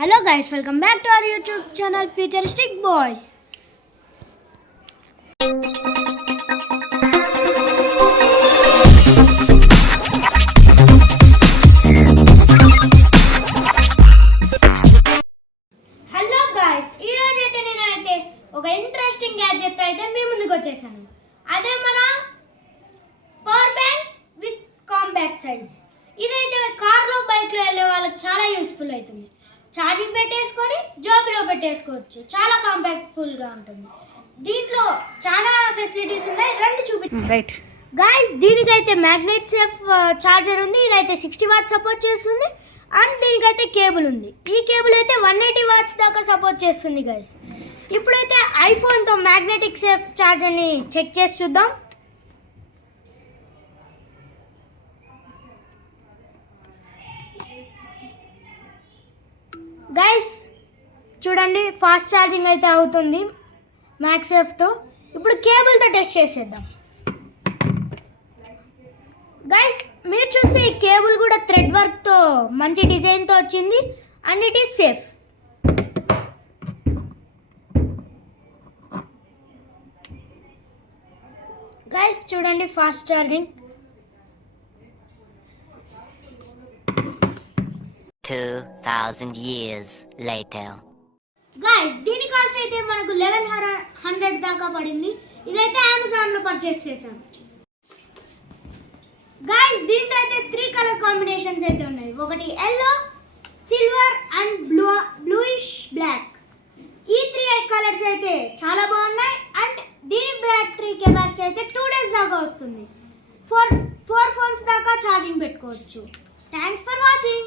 Hello guys, welcome back to our YouTube channel Futuristic Boys. Hello guys, ఈరోజు అయితే నేనైతే ఒక ఇంట్రెస్టింగ్ గ్యాడ్జెట్ అయితే మీ ముందుకు వచ్చేసాను. అదే మన power bank with compact size. ఇదైతే కార్లో బైక్లో వెళ్ళే వాళ్ళకి చాలా యూస్ఫుల్ అవుతుంది. ఛార్జింగ్ పెట్టేసుకొని జాబీలో పెట్టేసుకోవచ్చు. చాలా కాంపాక్ట్ఫుల్గా ఉంటుంది. దీంట్లో చాలా ఫెసిలిటీస్ ఉన్నాయి. రండి చూపిస్తాను. రైట్ గాయస్, దీనికైతే మ్యాగ్నెట్ సేఫ్ ఛార్జర్ ఉంది. ఇదైతే 60 వాట్స్ సపోర్ట్ చేస్తుంది. అండ్ దీనికైతే కేబుల్ ఉంది. ఈ కేబుల్ అయితే 180 వాట్స్ దాకా సపోర్ట్ చేస్తుంది గాయస్. ఇప్పుడైతే ఐఫోన్తో మ్యాగ్నెటిక్ సేఫ్ ఛార్జర్ని చెక్ చేసి చూద్దాం. గైస్ చూడండి, ఫాస్ట్ ఛార్జింగ్ అయితే అవుతుంది మ్యాగ్సేఫ్తో. ఇప్పుడు కేబుల్తో టెస్ట్ చేసేద్దాం. గైస్, మీరు చూస్తే ఈ కేబుల్ కూడా థ్రెడ్ వర్క్తో మంచి డిజైన్తో వచ్చింది. And it is safe. Guys చూడండి, fast charging. 2,000 years later. Guys, దీని కాస్ట్ అయితే మనకు 1100 దాకా పడింది. ఇదైతే అమెజాన్లో పర్చేస్ చేశాను. గైస్, దీంట్లో అయితే 3 కలర్ కాంబినేషన్స్ అయితే ఉన్నాయి. ఒకటి yellow, silver and bluish black. ఈ 3 కలర్స్ అయితే చాలా బాగున్నాయి. అండ్ దీని బ్యాటరీ కెపాసిటీ అయితే 2 days దాకా వస్తుంది. 4 ఫోన్స్ దాకా ఛార్జింగ్ పెట్టుకోవచ్చు. Thanks for watching.